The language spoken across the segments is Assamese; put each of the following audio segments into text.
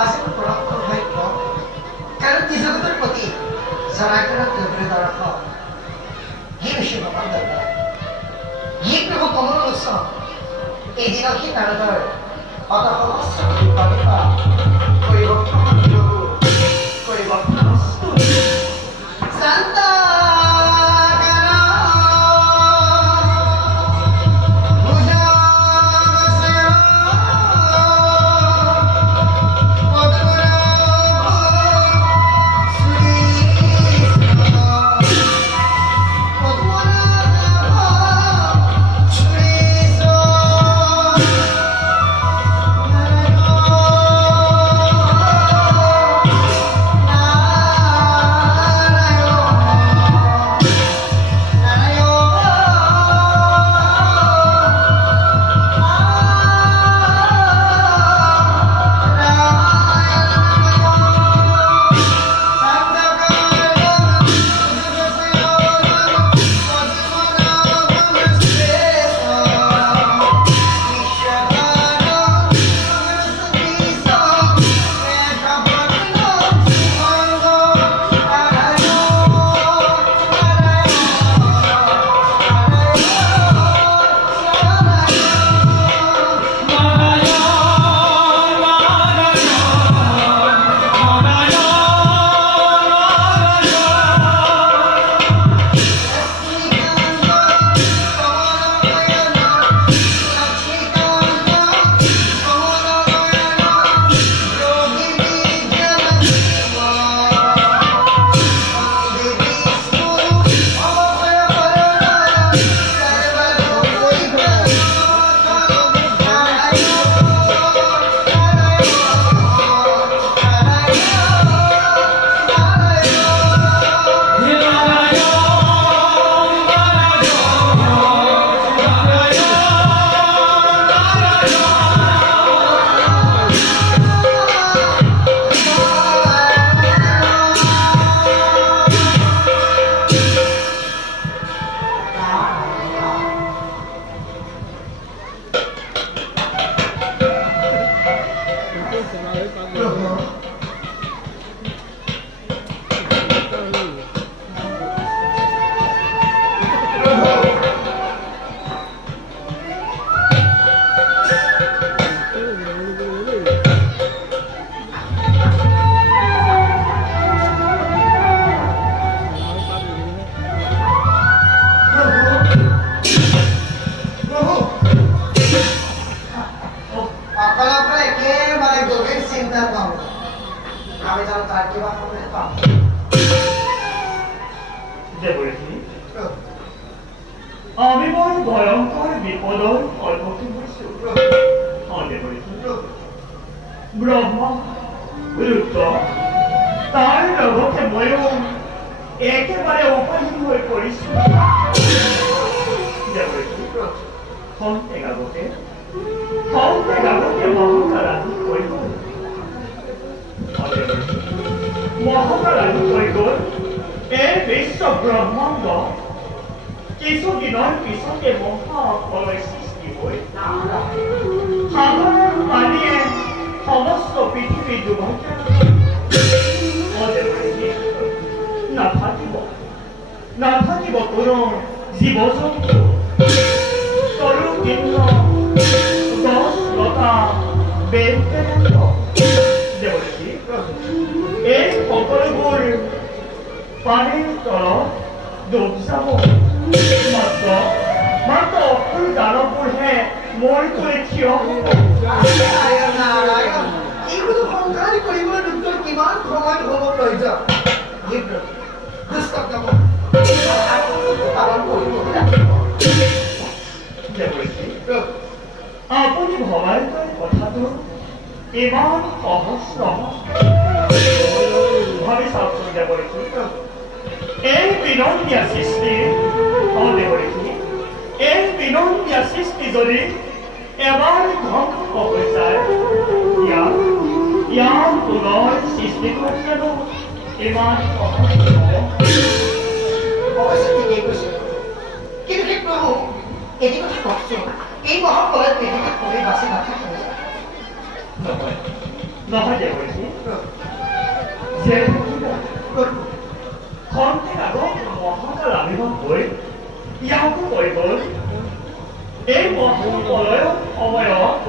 আজি মোৰ পৰম সৌভাগ্য কাৰণ নিজগতৰ প্ৰতি জনাৰ্দনৰ গভীৰ দৰ্শন হে ঋষিভগৱান দৰকাৰ হে প্ৰভু কমল লোচন এদিনত সি নাৰদৰ অত সমস্ত কৃপা কৰিব শান্তা আমি বৰ ভয়ংকৰ বিপদৰ সন্মুখীন হৈছো ব্ৰহ্মা ৰুদ্ৰ তাৰ লগতে ময়ো একেবাৰে উপাহীন হৈ পৰিছো খন্তেক আগতে মহাকাৰাধি হৈ গ'ল মহাকাৰাধি হৈ গ'ল এই বিশ্ব ব্ৰহ্মাণ্ড কিছুদিনৰ পিছতে মহাপ্ৰলয় সৃষ্টি হৈ সাগৰৰ পানীয়ে সমস্ত পৃথিৱী ডুবাই নাথাকিব কোনো জীৱ জন্তু তৰু কীৰ্ণ গছ লতা বেদ বেদান্ত এই সকলোবোৰ পানীৰ তলত ডুব যাব মাত্ৰ অকল দানৱবোৰহে মই কৰি থিয় হ'ব এইগুলো সংসাৰ কৰিবলৈ দুঃখৰ কিমান সময় হ'ব প্ৰয়োজন আপুনি ভবাৰ কথাটো ইমান সহজ নহয় ভাবি চাওকচোন দেৱৰীষি এই বিনন্দীয়া সৃষ্টি দেৱৰীষি এই বিনন্দীয়া সৃষ্টি যদি এবাৰ ধ্বংস হৈ যায় ইয়াৰ পুনৰ সৃষ্টি কৰিছেনো ইমান সহজ কিন্তু প্ৰভু এটি কথা কওকচোন এই মহাপ্ৰলয় কেনেকৈ কৰি বাচি নাথাকে নহয় দেৱৰী যে খন্তেক আগত মহাকাল আবিৰ্ভাৱ হৈ ইয়াকো কৈ গ'ল এই মহাপ্ৰলয়ৰ সময়ত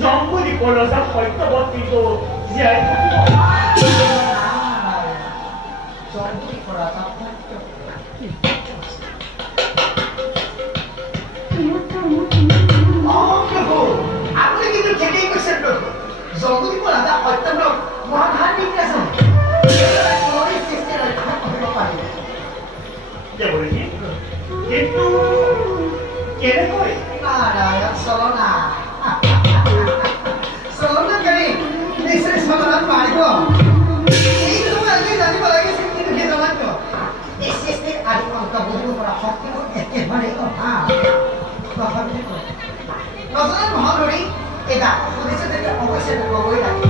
জম্বুদ্বীপৰ ৰজা সত্যৱতীটো জীয়াই থাকিব আপনি কিন্তু ঠিকই কৰছেন প্ৰভু জগৎ ৰাজা সত্যব্ৰত মহাভাৰত লিখতে আছেন দেৱৰী কিন্তু কেনেকৈ নাৰায়ণ চলনা চলনা কৰি নিশ্চয় সমাধান পাৰিব এই সময় আজি জানিব লাগিছিল কিন্তু কি জানো এই সৃষ্টিৰ আদি অন্ত বুজিব পৰা শক্তিবোৰ একেবাৰে অভাৱ নজনাত মহানৰী এই ডাকৰ শুনিছে যেতিয়া অৱশ্যে ক'বই লাগে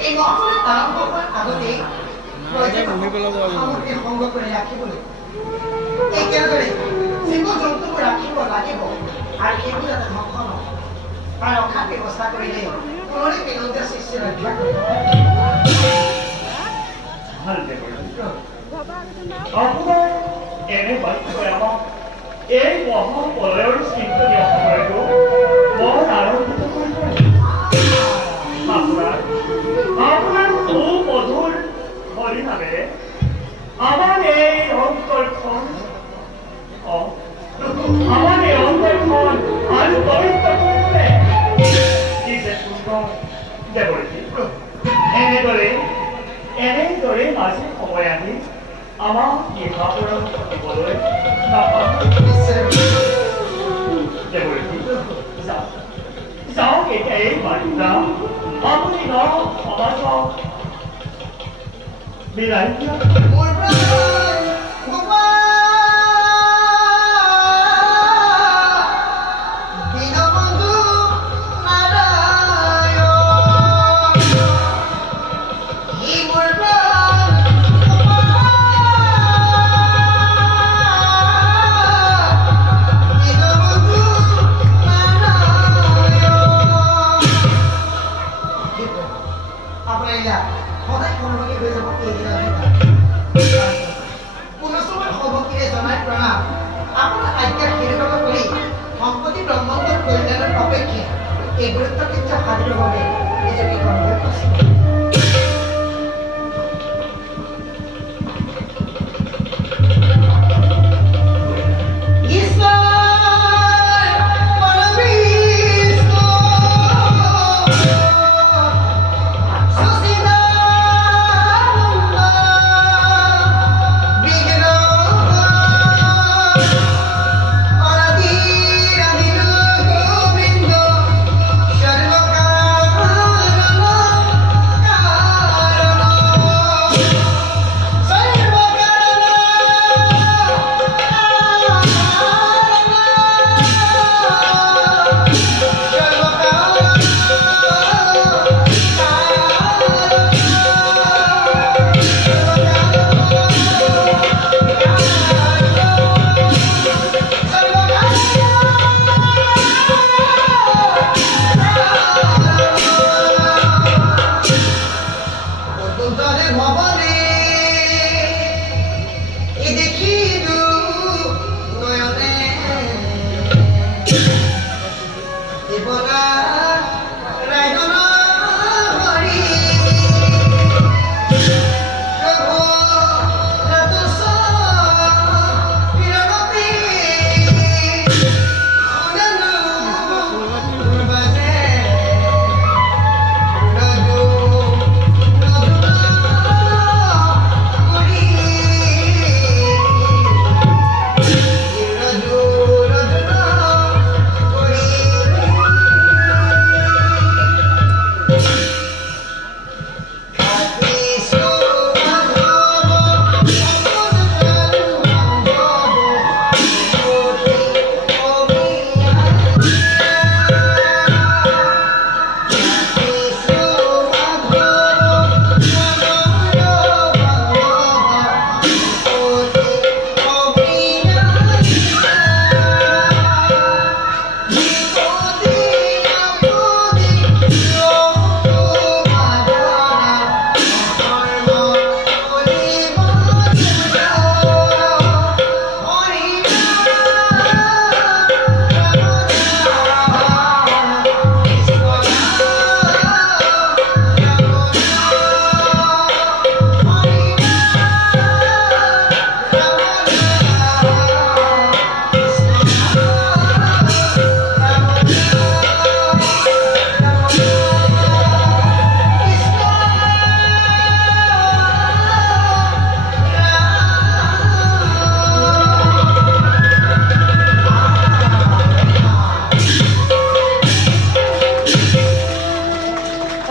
এই মহানৰী আৰম্ভ হোৱাৰ আগতেই সামগ্ৰী সংগ্ৰহ কৰি ৰাখিবলৈ এই কেনেদৰে জীৱ জন্তুবোৰ ৰাখিব লাগিব আৰু সেইবোৰ যাতে ধ্বংস নহয় তাৰ ৰখাৰ ব্যৱস্থা কৰিলে পুৰণি বিনন্দীয় সৃষ্টি ৰক্ষা কৰিব ভাল দেৱৰী আপোনাৰ এনে বাক্যই আমাক এই মহাপ্ৰলয়ৰ চিন্তনীয় সময়টো বৰ আনন্দিত কৰিব আপোনাৰ সুমধুৰ হৰিনামেৰে আমাৰ এই অন্তৰখন আৰু পবিত্ৰ কৰিলে কি যে সুন্দৰ দেৱৰী এনেদৰে মাজে সময় আহি আমাক ইহাপুৰণ দিবলৈ দেৱৰী যাওক এতিয়া এই বাৰ্তা আপুনি ন সমাজক বিলাই মোৰ প্ৰাণ দীনবন্ধু নাৰায়ণ ই মোৰ প্ৰাণ দীনবন্ধু নাৰায়ণ আপোনাৰ ইলা সদায় মনোমোহী হৈ যাব পুনঃসময় সভক্তিৰে জনাই প্ৰণাম আপোনাৰ আজ্ঞা শিৰোগত কৰি সম্পত্তি ব্ৰহ্মাণ্ডৰ কল্যাণৰ অপেক্ষা এই গুৰুত্বপূৰ্ণ সাধুৰ বাবে নিজকে গৰ্ব কৰিছোঁ